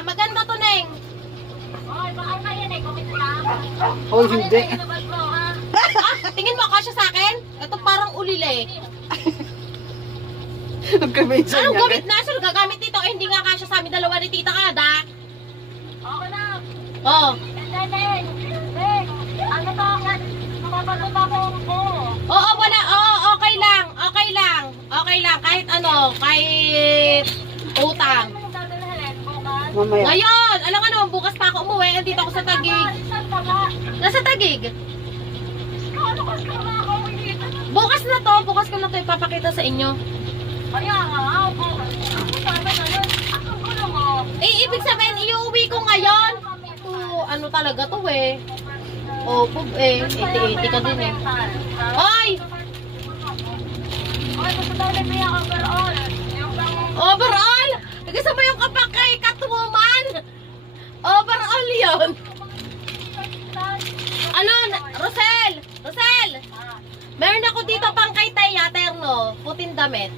Maganda to, Neng. Oy, baka kayo na, kumita lang. Oh, hindi. Tingin mo kasya sa akin? Ito parang ulile. Nagkaminsan Anong niya. gamit na? Sino gagamit dito? Eh, hindi nga kasya sa amin dalawa ni Tita Kada. Okay na. Oh. Deng, ano to? Mapapagod ako ko. Oo, wala. Oo, okay lang. Okay lang. Okay lang. Kahit ano, kahit utang. Ano yung dadalhin? Bukas? Mamaya. Ngayon, alam nga naman, bukas pa ako umuwi. Andito ako sa Tagig. Saan ka ba? Nasa Tagig. Ano kasi ka na ako dito? Bukas na to. Bukas ko na to ipapakita sa inyo. Kaya nga, ako. Sabi na yun. Ako ko lang mo. Eh, ibig sabihin, iuwi ko ngayon. Ito, ano talaga to eh. Oh, pub eh. 80-80 ka din eh. Oy! Okay, gusto daw na may overall. Yung bang... Overall! Gusto mo yung kapak kay Catwoman? Overall yun. Ano? Rosel! Rosel! Meron ako dito pang kay Teya, terno. Puting damit.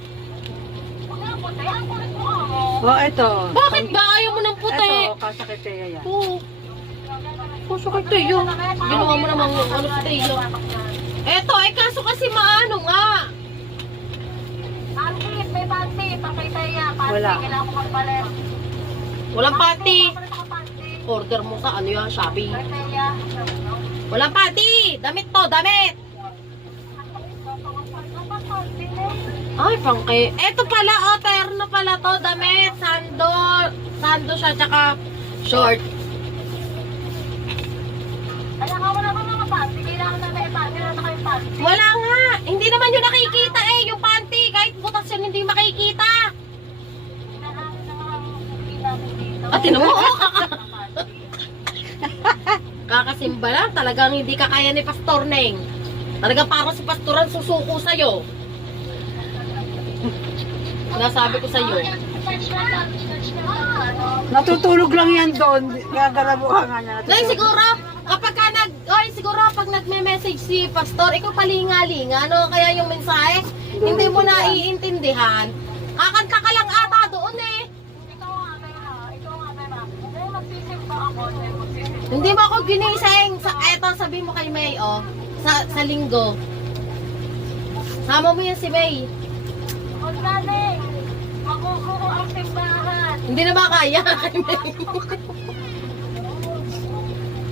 Oh, ito. Bakit ba? Ayaw mo ng puti? Ito, kasakit siya yan. Oo. Kaso kay Teya. Ginawa mo namang ano sa Teya. Eto, eh kaso kasi maano nga. Panty, may panty. Pakita ya. Panty, Wala. kailangan ko magpalit. Walang panty. Papalit ako panty. Order mo sa ano yan, Shopee. Pakita ya. Walang panty. Damit to, damit. Ay, pangke. Eto pala, oh, terno pala to, damit. Sando. Sando siya, tsaka short. Kaya nga wala bang mga panty. Kailangan na may panty. Wala na kayo panty. Wala nga. Hindi naman yun nakikita eh, yung panty. Kahit butas yun, hindi makikita. Hinahanap na mga hindi namin dito. At tinan mo, oh, kakasimba lang. Talagang hindi ka kaya ni Pastor Neng. Talagang parang si Pastoran susuko sa'yo. Nasabi ko sa'yo. Natutulog lang yan doon. Gagalabuhan nga niya. Nay, siguro, kapag ka siguro pag nagme-message si Pastor, ikaw palinga-linga, no? Kaya yung mensahe, hindi mo na iintindihan. Kakanta ka lang ata doon eh. Ikaw nga, Bella. Ikaw nga, Bella. Ngayon magsisimba ako. Ngayon magsisimba. Hindi mo ako ginising. Eto, sabihin mo kay May, oh. Sa linggo. Sama mo yan si May. Huwag namin. Makukuha ang simbahan. Hindi na ba kaya kay May?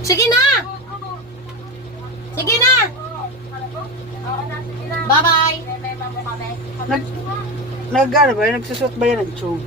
Sige na! Sige na! Oo na, sige na. Bye-bye! May memo kami. Ano ba? Nagsusot ba yan ng tube?